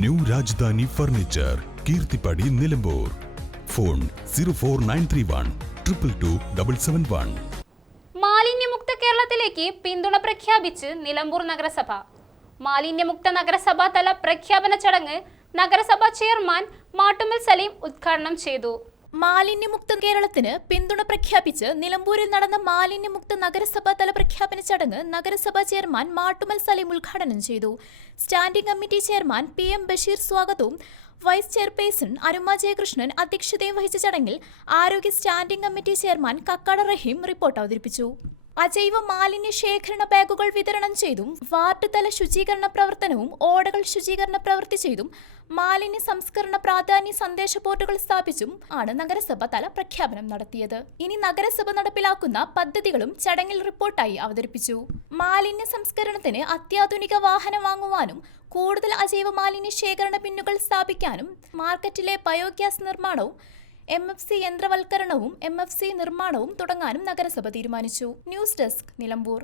New Rajadhani furniture Keerthippadi Nilambur. Phone zero four nine three one triple two double seven one. മാലിന്യമുക്ത കേരളത്തിലേക്ക് പിന്തുണ പ്രഖ്യാപിച്ച് നിലമ്പൂർ നഗരസഭ. മാലിന്യമുക്ത നഗരസഭാ തല പ്രഖ്യാപന ചടങ്ങ് നഗരസഭാ ചെയർമാൻ മാട്ടുമൽ സലീം ഉദ്ഘാടനം ചെയ്തു. മാലിന്യമുക്ത കേരളത്തിന് പിന്തുണ പ്രഖ്യാപിച്ച് നിലമ്പൂരിൽ നടന്ന മാലിന്യമുക്ത നഗരസഭാ തല പ്രഖ്യാപന ചടങ്ങ് നഗരസഭാ ചെയർമാൻ മാട്ടുമൽ സലീം ഉദ്ഘാടനം ചെയ്തു. Standing committee chairman P M Basheer സ്വാഗതവും വൈസ് ചെയർപേഴ്സൺ അരുമ ജയകൃഷ്ണൻ അധ്യക്ഷതയും വഹിച്ച ചടങ്ങിൽ ആരോഗ്യ standing committee chairman Kakkada Raheem report അവതരിപ്പിച്ചു. അജൈവ മാലിന്യ ശേഖരണ ബാഗുകൾ വിതരണം ചെയ്തും വാർഡ് തല ശുചീകരണ പ്രവർത്തനവും ഓടകൾ ശുചീകരണ പ്രവൃത്തി ചെയ്തും മാലിന്യ സംസ്കരണ പ്രാധാന്യ സന്ദേശ ബോർഡുകൾ സ്ഥാപിച്ചും ആണ് നഗരസഭ തല പ്രഖ്യാപനം നടത്തിയത്. ഇനി നഗരസഭ നടപ്പിലാക്കുന്ന പദ്ധതികളും ചടങ്ങിൽ റിപ്പോർട്ടായി അവതരിപ്പിച്ചു. മാലിന്യ സംസ്കരണത്തിന് അത്യാധുനിക വാഹനം വാങ്ങുവാനും കൂടുതൽ അജൈവ മാലിന്യ ശേഖരണ ബിന്നുകൾ സ്ഥാപിക്കാനും മാർക്കറ്റിലെ ബയോഗ്യാസ് നിർമ്മാണവും എം എഫ് സി യന്ത്രവൽക്കരണവും എം എഫ് സി നിർമ്മാണവും തുടങ്ങാനും നഗരസഭ തീരുമാനിച്ചു. News desk Nilambur.